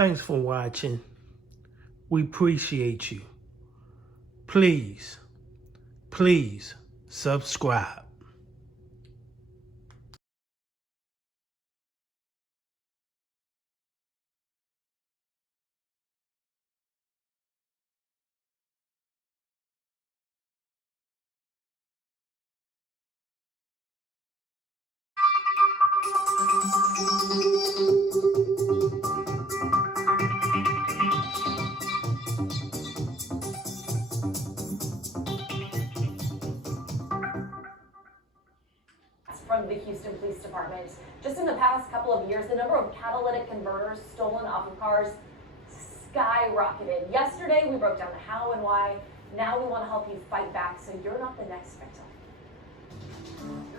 Thanks for watching. We appreciate you. Please subscribe. From the Houston Police Department. Just in the past couple of years, the number of catalytic converters stolen off of cars skyrocketed. Yesterday, we broke down the how and why. Now we want to help you fight back so you're not the next victim.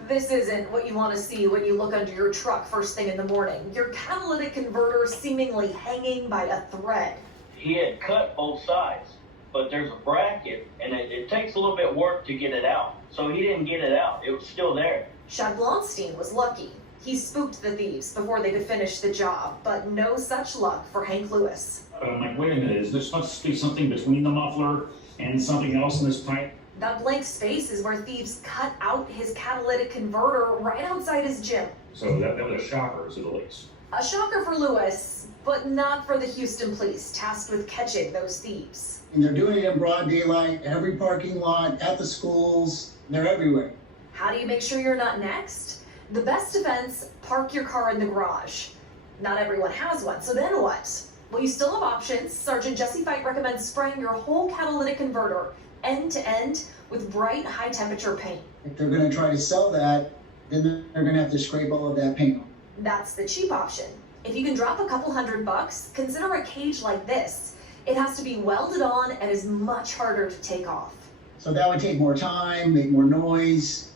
This isn't what you want to see when you look under your truck first thing in the morning. Your catalytic converter seemingly hanging by a thread. He had cut both sides, but there's a bracket, and it takes a little bit of work to get it out. So he didn't get it out. It was still there. Shad Blonstein was lucky. He spooked the thieves before they could finish the job, but no such luck for Hank Lewis. I'm like, wait a minute, is there supposed to be something between the muffler and something else in this pipe? That blank space is where thieves cut out his catalytic converter right outside his gym. So that was a shocker, to the least. A shocker for Lewis, but not for the Houston police tasked with catching those thieves. And they're doing it in broad daylight, every parking lot, at the schools, they're everywhere. How do you make sure you're not next? The best defense, park your car in the garage. Not everyone has one, so then what? Well, you still have options. Sergeant Jesse Fight recommends spraying your whole catalytic converter end to end with bright high temperature paint. If they're gonna try to sell that, then they're gonna have to scrape all of that paint off. That's the cheap option. If you can drop a couple $100, consider a cage like this. It has to be welded on and is much harder to take off. So that would take more time, make more noise.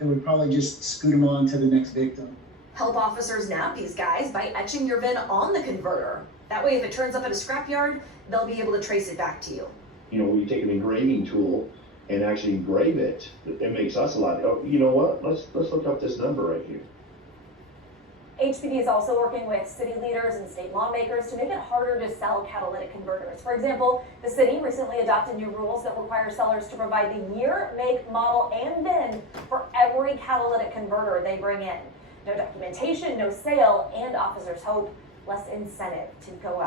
It would probably just scoot them on to the next victim. Help officers nab these guys by etching your VIN on the converter. That way, if it turns up at a scrapyard, they'll be able to trace it back to you. You know, we take an engraving tool and actually engrave it. It makes us a lot. Oh, you know what? Let's look up this number right here. HPD is also working with city leaders and state lawmakers to make it harder to sell catalytic converters. For example, the city recently adopted new rules that require sellers to provide the year, make, model, and VIN for every catalytic converter they bring in. No documentation, no sale, and officers hope less incentive to go